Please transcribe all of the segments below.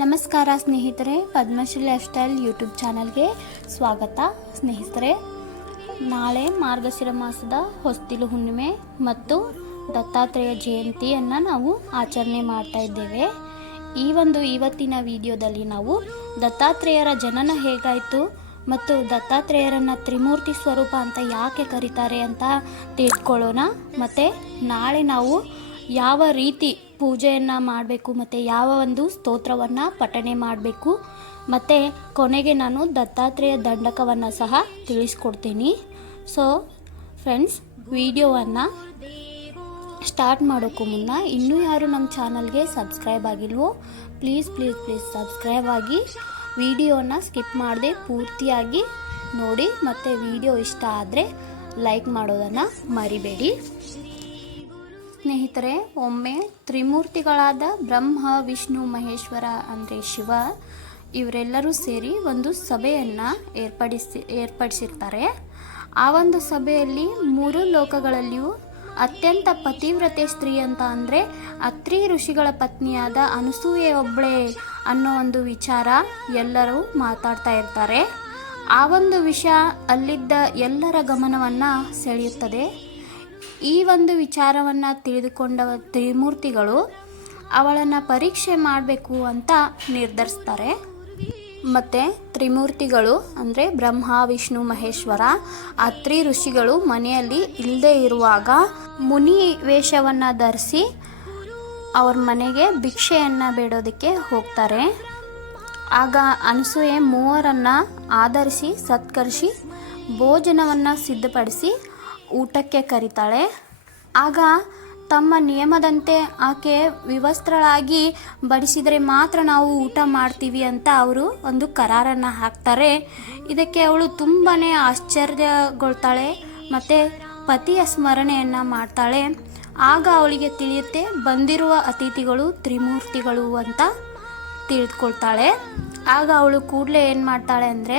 ನಮಸ್ಕಾರ ಸ್ನೇಹಿತರೆ, Padmashri life style YouTube ಚಾನಲ್ಗೆ ಸ್ವಾಗತ. ಸ್ನೇಹಿತರೆ, ನಾಳೆ ಮಾರ್ಗಶಿರ ಮಾಸದ ಹೊಸ್ತಿಲು ಹುಣ್ಣಿಮೆ ಮತ್ತು ದತ್ತಾತ್ರೇಯ ಜಯಂತಿಯನ್ನು ನಾವು ಆಚರಣೆ ಮಾಡ್ತಾ ಇದ್ದೇವೆ. ಈ ಒಂದು ಇವತ್ತಿನ ವಿಡಿಯೋದಲ್ಲಿ ನಾವು ದತ್ತಾತ್ರೇಯರ ಜನನ ಹೇಗಾಯಿತು ಮತ್ತು ದತ್ತಾತ್ರೇಯರನ್ನು ತ್ರಿಮೂರ್ತಿ ಸ್ವರೂಪ ಅಂತ ಯಾಕೆ ಕರೀತಾರೆ ಅಂತ ತಿಳ್ಕೊಳ್ಳೋಣ. ಮತ್ತು ನಾಳೆ ನಾವು ಯಾವ ರೀತಿ ಪೂಜೆಯನ್ನು ಮಾಡಬೇಕು, ಮತ್ತು ಯಾವ ಒಂದು ಸ್ತೋತ್ರವನ್ನು ಪಠನೆ ಮಾಡಬೇಕು, ಮತ್ತು ಕೊನೆಗೆ ನಾನು ದತ್ತಾತ್ರೇಯ ದಂಡಕವನ್ನು ಸಹ ತಿಳಿಸ್ಕೊಡ್ತೀನಿ. ಸೊ ಫ್ರೆಂಡ್ಸ್ ವಿಡಿಯೋವನ್ನು ಸ್ಟಾರ್ಟ್ ಮಾಡೋಕ್ಕೂ ಮುನ್ನ ಇನ್ನೂ ಯಾರು ನಮ್ಮ ಚಾನಲ್ಗೆ ಸಬ್ಸ್ಕ್ರೈಬ್ ಆಗಿಲ್ವೋ ಪ್ಲೀಸ್ ಪ್ಲೀಸ್ ಪ್ಲೀಸ್ ಸಬ್ಸ್ಕ್ರೈಬ್ ಆಗಿ ವಿಡಿಯೋನ ಸ್ಕಿಪ್ ಮಾಡದೆ ಪೂರ್ತಿಯಾಗಿ ನೋಡಿ, ಮತ್ತು ವಿಡಿಯೋ ಇಷ್ಟ ಆದರೆ ಲೈಕ್ ಮಾಡೋದನ್ನು ಮರಿಬೇಡಿ. ಸ್ನೇಹಿತರೆ, ಒಮ್ಮೆ ತ್ರಿಮೂರ್ತಿಗಳಾದ ಬ್ರಹ್ಮ, ವಿಷ್ಣು, ಮಹೇಶ್ವರ ಅಂದರೆ ಶಿವ ಇವರೆಲ್ಲರೂ ಸೇರಿ ಒಂದು ಸಭೆಯನ್ನು ಏರ್ಪಡಿಸಿ, ಏರ್ಪಡಿಸಿರ್ತಾರೆ. ಆ ಒಂದು ಸಭೆಯಲ್ಲಿ ಮೂರು ಲೋಕಗಳಲ್ಲಿಯೂ ಅತ್ಯಂತ ಪತಿವ್ರತೆ ಸ್ತ್ರೀ ಅಂತ ಅಂದರೆ ಅತ್ರಿ ಋಷಿಗಳ ಪತ್ನಿಯಾದ ಅನಸೂಯೆ ಒಬ್ಬಳೆ ಅನ್ನೋ ಒಂದು ವಿಚಾರ ಎಲ್ಲರೂ ಮಾತಾಡ್ತಾ ಇರ್ತಾರೆ. ಆ ಒಂದು ವಿಷಯ ಅಲ್ಲಿದ್ದ ಎಲ್ಲರ ಗಮನವನ್ನು ಸೆಳೆಯುತ್ತದೆ. ಈ ಒಂದು ವಿಚಾರವನ್ನು ತಿಳಿದುಕೊಂಡ ತ್ರಿಮೂರ್ತಿಗಳು ಅವಳನ್ನು ಪರೀಕ್ಷೆ ಮಾಡಬೇಕು ಅಂತ ನಿರ್ಧರಿಸ್ತಾರೆ. ಮತ್ತು ತ್ರಿಮೂರ್ತಿಗಳು ಅಂದರೆ ಬ್ರಹ್ಮ, ವಿಷ್ಣು, ಮಹೇಶ್ವರ ಆ ತ್ರಿ ಋಷಿಗಳು ಮನೆಯಲ್ಲಿ ಇಲ್ಲದೆ ಇರುವಾಗ ಮುನಿ ವೇಷವನ್ನು ಧರಿಸಿ ಅವ್ರ ಮನೆಗೆ ಭಿಕ್ಷೆಯನ್ನು ಬೇಡೋದಕ್ಕೆ ಹೋಗ್ತಾರೆ. ಆಗ ಅನಸೂಯೆ ಮೂವರನ್ನು ಆಧರಿಸಿ ಸತ್ಕರಿಸಿ ಭೋಜನವನ್ನು ಸಿದ್ಧಪಡಿಸಿ ಊಟಕ್ಕೆ ಕರೀತಾಳೆ. ಆಗ ತಮ್ಮ ನಿಯಮದಂತೆ ಆಕೆ ವಿವಸ್ತ್ರಳಾಗಿ ಬಡಿಸಿದರೆ ಮಾತ್ರ ನಾವು ಊಟ ಮಾಡ್ತೀವಿ ಅಂತ ಅವರು ಒಂದು ಕರಾರನ್ನು ಹಾಕ್ತಾರೆ. ಇದಕ್ಕೆ ಅವಳು ತುಂಬಾ ಆಶ್ಚರ್ಯಗೊಳ್ತಾಳೆ ಮತ್ತು ಪತಿಯ ಸ್ಮರಣೆಯನ್ನು ಮಾಡ್ತಾಳೆ. ಆಗ ಅವಳಿಗೆ ತಿಳಿಯುತ್ತೆ, ಬಂದಿರುವ ಅತಿಥಿಗಳು ತ್ರಿಮೂರ್ತಿಗಳು ಅಂತ ತಿಳಿದುಕೊಳ್ತಾಳೆ ಆಗ ಅವಳು ಕೂಡಲೇ ಏನು ಮಾಡ್ತಾಳೆ ಅಂದರೆ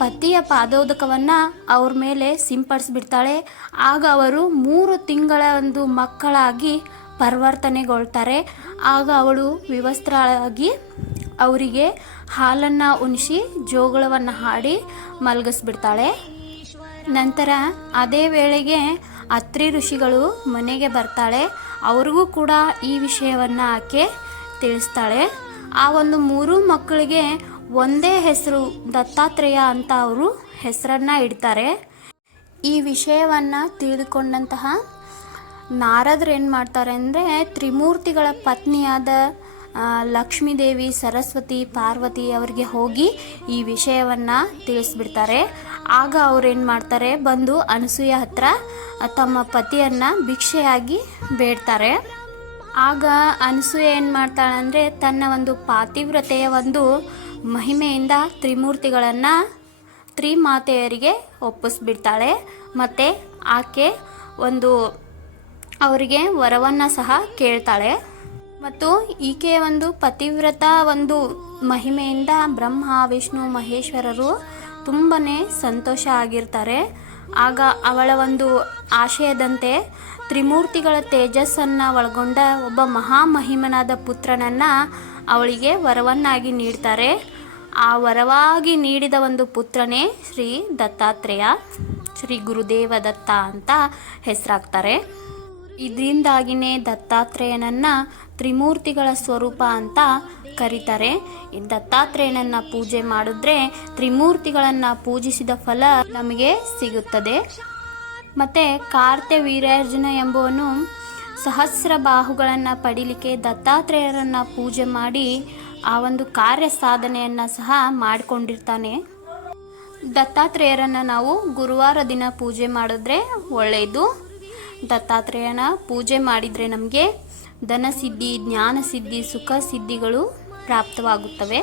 ಪತಿಯ ಪಾದೋದಕವನ್ನು ಅವ್ರ ಮೇಲೆ ಸಿಂಪಡಿಸ್ಬಿಡ್ತಾಳೆ. ಆಗ ಅವರು ಮೂರು ತಿಂಗಳ ಒಂದು ಮಕ್ಕಳಾಗಿ ಪರಿವರ್ತನೆಗೊಳ್ತಾರೆ. ಆಗ ಅವಳು ವಿವಸ್ತ್ರಳಾಗಿ ಅವರಿಗೆ ಹಾಲನ್ನು ಉಣಿಸಿ ಜೋಗಳವನ್ನು ಹಾಡಿ ಮಲಗಿಸ್ಬಿಡ್ತಾಳೆ. ನಂತರ ಅದೇ ವೇಳೆಗೆ ಅತ್ರಿ ಋಷಿಗಳು ಮನೆಗೆ ಬರ್ತಾಳೆ. ಅವ್ರಿಗೂ ಕೂಡ ಈ ವಿಷಯವನ್ನು ಆಕೆ ತಿಳಿಸ್ತಾಳೆ. ಆ ಒಂದು ಮೂರು ಮಕ್ಕಳಿಗೆ ಒಂದೇ ಹೆಸರು ದತ್ತಾತ್ರೇಯ ಅಂತ ಅವರು ಹೆಸರನ್ನು ಇಡ್ತಾರೆ. ಈ ವಿಷಯವನ್ನು ತಿಳಿದುಕೊಂಡಂತಹ ನಾರದರು ಏನು ಮಾಡ್ತಾರೆ ಅಂದರೆ, ತ್ರಿಮೂರ್ತಿಗಳ ಪತ್ನಿಯಾದ ಲಕ್ಷ್ಮೀದೇವಿ, ಸರಸ್ವತಿ, ಪಾರ್ವತಿ ಅವರಿಗೆ ಹೋಗಿ ಈ ವಿಷಯವನ್ನು ತಿಳಿಸ್ಬಿಡ್ತಾರೆ. ಆಗ ಅವ್ರೇನು ಮಾಡ್ತಾರೆ, ಬಂದು ಅನಸೂಯ ಹತ್ರ ತಮ್ಮ ಪತಿಯನ್ನು ಭಿಕ್ಷೆಯಾಗಿ ಬೇಡ್ತಾರೆ. ಆಗ ಅನಸೂಯ ಏನು ಮಾಡ್ತಾಳೆ ಅಂದರೆ ತನ್ನ ಒಂದು ಪಾತಿವ್ರತೆಯ ಒಂದು ಮಹಿಮೆಯಿಂದ ತ್ರಿಮೂರ್ತಿಗಳನ್ನು ತ್ರಿಮಾತೆಯರಿಗೆ ಒಪ್ಪಿಸ್ಬಿಡ್ತಾಳೆ. ಮತ್ತು ಆಕೆ ಒಂದು ಅವರಿಗೆ ವರವನ್ನು ಸಹ ಕೇಳ್ತಾಳೆ. ಮತ್ತು ಈಕೆಯ ಒಂದು ಪತಿವ್ರತ ಒಂದು ಮಹಿಮೆಯಿಂದ ಬ್ರಹ್ಮ, ವಿಷ್ಣು, ಮಹೇಶ್ವರರು ತುಂಬಾ ಸಂತೋಷ ಆಗಿರ್ತಾರೆ. ಆಗ ಅವಳ ಒಂದು ಆಶಯದಂತೆ ತ್ರಿಮೂರ್ತಿಗಳ ತೇಜಸ್ಸನ್ನು ಒಳಗೊಂಡ ಒಬ್ಬ ಮಹಾಮಹಿಮನಾದ ಪುತ್ರನನ್ನು ಅವಳಿಗೆ ವರವನ್ನಾಗಿ ನೀಡ್ತಾರೆ. ಆ ವರವಾಗಿ ನೀಡಿದ ಒಂದು ಪುತ್ರನೇ ಶ್ರೀ ದತ್ತಾತ್ರೇಯ, ಶ್ರೀ ಗುರುದೇವ ದತ್ತ ಅಂತ ಹೆಸರಾಗ್ತಾರೆ. ಇದರಿಂದಾಗಿನೇ ದತ್ತಾತ್ರೇಯನನ್ನ ತ್ರಿಮೂರ್ತಿಗಳ ಸ್ವರೂಪ ಅಂತ ಕರೀತಾರೆ. ಈ ದತ್ತಾತ್ರೇಯನನ್ನ ಪೂಜೆ ಮಾಡಿದ್ರೆ ತ್ರಿಮೂರ್ತಿಗಳನ್ನು ಪೂಜಿಸಿದ ಫಲ ನಮಗೆ ಸಿಗುತ್ತದೆ. ಮತ್ತು ಕಾರ್ತೆ ವೀರಾರ್ಜುನ ಎಂಬುವನು ಸಹಸ್ರ ಬಾಹುಗಳನ್ನು ಪಡಿಲಿಕ್ಕೆ ದತ್ತಾತ್ರೇಯರನ್ನು ಪೂಜೆ ಮಾಡಿ ಆ ಒಂದು ಕಾರ್ಯ ಸಾಧನೆಯನ್ನು ಸಹ ಮಾಡಿಕೊಂಡಿರ್ತಾನೆ. ದತ್ತಾತ್ರೇಯರನ್ನು ನಾವು ಗುರುವಾರ ದಿನ ಪೂಜೆ ಮಾಡಿದ್ರೆ ಒಳ್ಳೆಯದು ದತ್ತಾತ್ರೇಯನ ಪೂಜೆ ಮಾಡಿದರೆ ನಮಗೆ ಧನಸಿದ್ಧಿ ಜ್ಞಾನಸಿದ್ಧಿ ಸುಖ ಸಿದ್ಧಿಗಳು ಪ್ರಾಪ್ತವಾಗುತ್ತವೆ.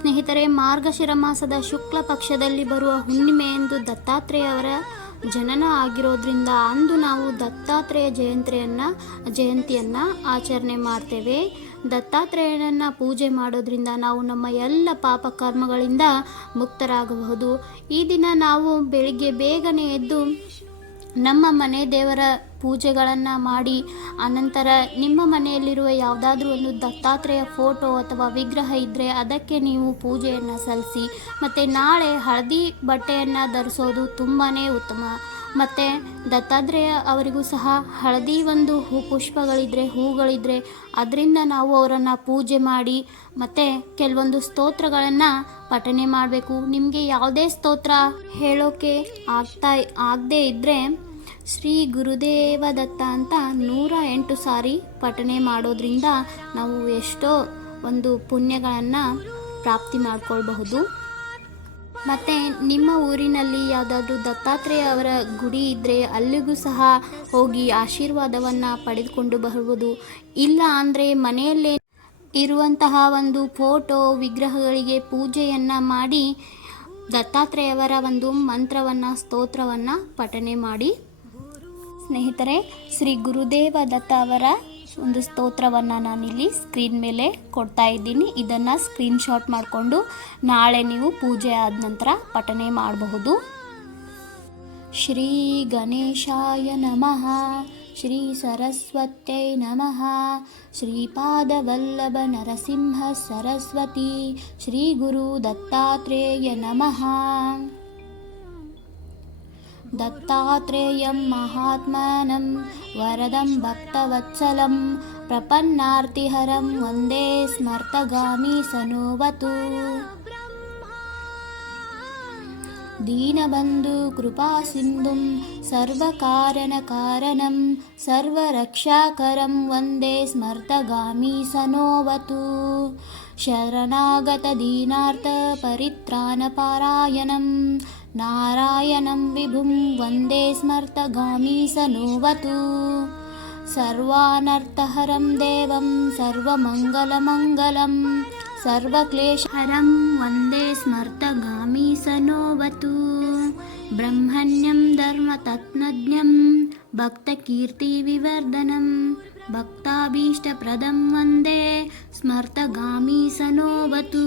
ಸ್ನೇಹಿತರೆ, ಮಾರ್ಗಶಿರ ಮಾಸದ ಶುಕ್ಲ ಪಕ್ಷದಲ್ಲಿ ಬರುವ ಹುಣ್ಣಿಮೆ ಎಂದು ದತ್ತಾತ್ರೇಯ ಅವರ ಜನನ ಆಗಿರೋದ್ರಿಂದ ಅಂದು ನಾವು ದತ್ತಾತ್ರೇಯ ಜಯಂತಿಯನ್ನು ಜಯಂತಿಯನ್ನು ಆಚರಣೆ ಮಾಡ್ತೇವೆ. ದತ್ತಾತ್ರೇಯನನ್ನು ಪೂಜೆ ಮಾಡೋದ್ರಿಂದ ನಾವು ನಮ್ಮ ಎಲ್ಲ ಪಾಪ ಕರ್ಮಗಳಿಂದ ಮುಕ್ತರಾಗಬಹುದು. ಈ ದಿನ ನಾವು ಬೆಳಿಗ್ಗೆ ಬೇಗನೆ ಎದ್ದು ನಮ್ಮ ಮನೆ ದೇವರ ಪೂಜೆಗಳನ್ನು ಮಾಡಿ, ಅನಂತರ ನಿಮ್ಮ ಮನೆಯಲ್ಲಿರುವ ಯಾವುದಾದ್ರೂ ಒಂದು ದತ್ತಾತ್ರೇಯ ಫೋಟೋ ಅಥವಾ ವಿಗ್ರಹ ಇದ್ದರೆ ಅದಕ್ಕೆ ನೀವು ಪೂಜೆಯನ್ನು ಸಲ್ಲಿಸಿ, ಮತ್ತು ನಾಳೆ ಹಳದಿ ಬಟ್ಟೆಯನ್ನು ಧರಿಸೋದು ತುಂಬಾ ಉತ್ತಮ. ಮತ್ತು ದತ್ತಾತ್ರೇಯ ಅವರಿಗೂ ಸಹ ಹಳದಿ ಒಂದು ಹೂ ಪುಷ್ಪಗಳಿದ್ದರೆ ಹೂಗಳಿದ್ದರೆ ಅದರಿಂದ ನಾವು ಅವರನ್ನು ಪೂಜೆ ಮಾಡಿ, ಮತ್ತು ಕೆಲವೊಂದು ಸ್ತೋತ್ರಗಳನ್ನು ಪಠನೆ ಮಾಡಬೇಕು. ನಿಮಗೆ ಯಾವುದೇ ಸ್ತೋತ್ರ ಹೇಳೋಕೆ ಆಗ್ತಾ, ಆಗದೇ ಇದ್ದರೆ ಶ್ರೀ ಗುರುದೇವ ದತ್ತ ಅಂತ ನೂರ ಎಂಟು ಸಾರಿ ಪಠನೆ ಮಾಡೋದ್ರಿಂದ ನಾವು ಎಷ್ಟೋ ಒಂದು ಪುಣ್ಯಗಳನ್ನು ಪ್ರಾಪ್ತಿ ಮಾಡ್ಕೊಳ್ಬಹುದು. ಮತ್ತು ನಿಮ್ಮ ಊರಿನಲ್ಲಿ ಯಾವುದಾದ್ರು ದತ್ತಾತ್ರೇಯ ಅವರ ಗುಡಿ ಇದ್ದರೆ ಅಲ್ಲಿಗೂ ಸಹ ಹೋಗಿ ಆಶೀರ್ವಾದವನ್ನು ಪಡೆದುಕೊಂಡು ಬರುವುದು. ಇಲ್ಲ ಅಂದರೆ ಮನೆಯಲ್ಲೇ ಇರುವಂತಹ ಒಂದು ಫೋಟೋ ವಿಗ್ರಹಗಳಿಗೆ ಪೂಜೆಯನ್ನು ಮಾಡಿ ದತ್ತಾತ್ರೇಯವರ ಒಂದು ಮಂತ್ರವನ್ನು, ಸ್ತೋತ್ರವನ್ನು ಪಠನೆ ಮಾಡಿ. ಸ್ನೇಹಿತರೆ, ಶ್ರೀ ಗುರುದೇವ ದತ್ತ ಅವರ ಒಂದು ಸ್ತೋತ್ರವನ್ನು ನಾನಿಲ್ಲಿ ಸ್ಕ್ರೀನ್ ಮೇಲೆ ಕೊಡ್ತಾ ಇದ್ದೀನಿ. ಇದನ್ನು ಸ್ಕ್ರೀನ್ಶಾಟ್ ಮಾಡಿಕೊಂಡು ನಾಳೆ ನೀವು ಪೂಜೆ ಆದ ನಂತರ ಪಠನೆ ಮಾಡಬಹುದು. ಶ್ರೀ ಗಣೇಶಾಯ ನಮಃ. ಶ್ರೀ ಸರಸ್ವತ್ಯೈ ನಮಃ. ಶ್ರೀಪಾದವಲ್ಲಭ ನರಸಿಂಹ ಸರಸ್ವತಿ. ಶ್ರೀ ಗುರು ದತ್ತಾತ್ರೇಯ ನಮಃ. दत्तात्रेयं महात्मानं वरदं भक्तवत्सलं प्रपन्नार्तिहरं वन्दे स्मर्तगामी सनोवतु। दीनबन्धु कृपासिन्धुं सर्वकारणकारणं सर्वरक्षाकरं वन्दे स्मर्तगामी सनोवतु। शरणागतदीनार्तपरित्राणपारायणं नारायणं विभुं वन्दे स्मर्तगामी सनोवतु। सर्वानर्थहरं देवं सर्वमङ्गलमङ्गलं सर्वक्लेशहरं वन्दे स्मर्तगामी सनोवतु। ब्रह्मण्यं धर्मतत्त्वज्ञं भक्तकीर्तिविवर्धनं भक्ताभीष्टप्रदं वन्दे स्मर्तगामी सनोवतु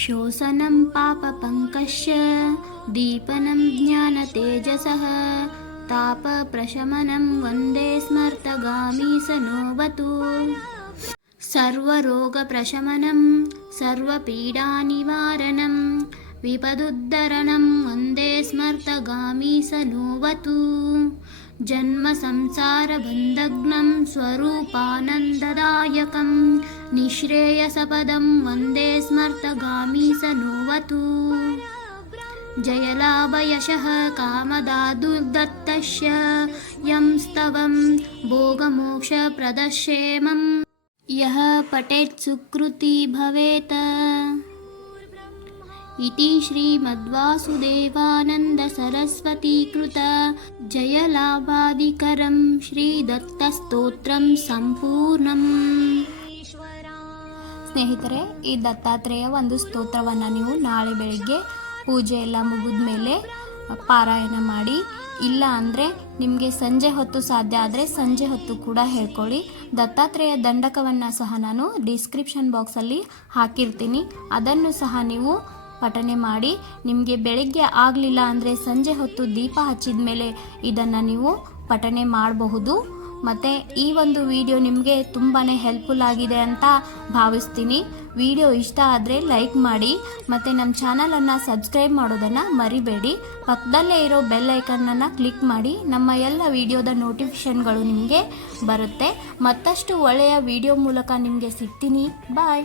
शोषणं पापपङ्कश्च दीपनं ज्ञानतेजसः तापप्रशमनं वन्दे स्मर्तगामी सनोवतु सर्वरोगप्रशमनं सर्वपीडानिवारणं विपदुद्धरणं वन्दे स्मर्तगामी सनोवतु जन्मसंसारबन्धग्नं स्वरूपानन्ददायकं निःश्रेयसपदं वन्दे स्मर्तगामी सनोवतु जयलाभयशः कामदादुर्दत्तस्य यं स्तवं भोगमोक्षप्रदक्षेमं। यः पठेत् सुकृती भवेत् इति श्रीमद्वासुदेवानन्दसरस्वतीकृत जयलाभादिकरं श्रीदत्तस्तोत्रं सम्पूर्णम् ಸ್ನೇಹಿತರೆ ಈ ದತ್ತಾತ್ರೇಯ ಒಂದು ಸ್ತೋತ್ರವನ್ನು ನೀವು ನಾಳೆ ಬೆಳಿಗ್ಗೆ ಪೂಜೆ ಎಲ್ಲ ಮುಗಿದ ಮೇಲೆ ಪಾರಾಯಣ ಮಾಡಿ ಇಲ್ಲ ಅಂದರೆ ನಿಮಗೆ ಸಂಜೆ ಹೊತ್ತು ಸಾಧ್ಯ ಆದರೆ ಸಂಜೆ ಹೊತ್ತು ಕೂಡ ಹೇಳ್ಕೊಳ್ಳಿ ದತ್ತಾತ್ರೇಯ ದಂಡಕವನ್ನು ಸಹ ನಾನು ಡಿಸ್ಕ್ರಿಪ್ಷನ್ ಬಾಕ್ಸಲ್ಲಿ ಹಾಕಿರ್ತೀನಿ ಅದನ್ನು ಸಹ ನೀವು ಪಠನೆ ಮಾಡಿ ನಿಮಗೆ ಬೆಳಗ್ಗೆ ಆಗಲಿಲ್ಲ ಅಂದರೆ ಸಂಜೆ ಹೊತ್ತು ದೀಪ ಹಚ್ಚಿದ ಮೇಲೆ ಇದನ್ನು ನೀವು ಪಠನೆ ಮಾಡಬಹುದು. ಮತ್ತು ಈ ಒಂದು ವಿಡಿಯೋ ನಿಮಗೆ ತುಂಬಾ ಹೆಲ್ಪ್ಫುಲ್ ಆಗಿದೆ ಅಂತ ಭಾವಿಸ್ತೀನಿ. ವಿಡಿಯೋ ಇಷ್ಟ ಆದರೆ ಲೈಕ್ ಮಾಡಿ, ಮತ್ತು ನಮ್ಮ ಚಾನಲನ್ನು ಸಬ್ಸ್ಕ್ರೈಬ್ ಮಾಡೋದನ್ನು ಮರಿಬೇಡಿ. ಪಕ್ಕದಲ್ಲೇ ಇರೋ ಬೆಲ್ ಐಕನ್ನನ್ನು ಕ್ಲಿಕ್ ಮಾಡಿ, ನಮ್ಮ ಎಲ್ಲ ವಿಡಿಯೋದ ನೋಟಿಫಿಕೇಷನ್ಗಳು ನಿಮಗೆ ಬರುತ್ತೆ. ಮತ್ತಷ್ಟು ಒಳ್ಳೆಯ ವಿಡಿಯೋ ಮೂಲಕ ನಿಮಗೆ ಸಿಗ್ತೀನಿ. ಬಾಯ್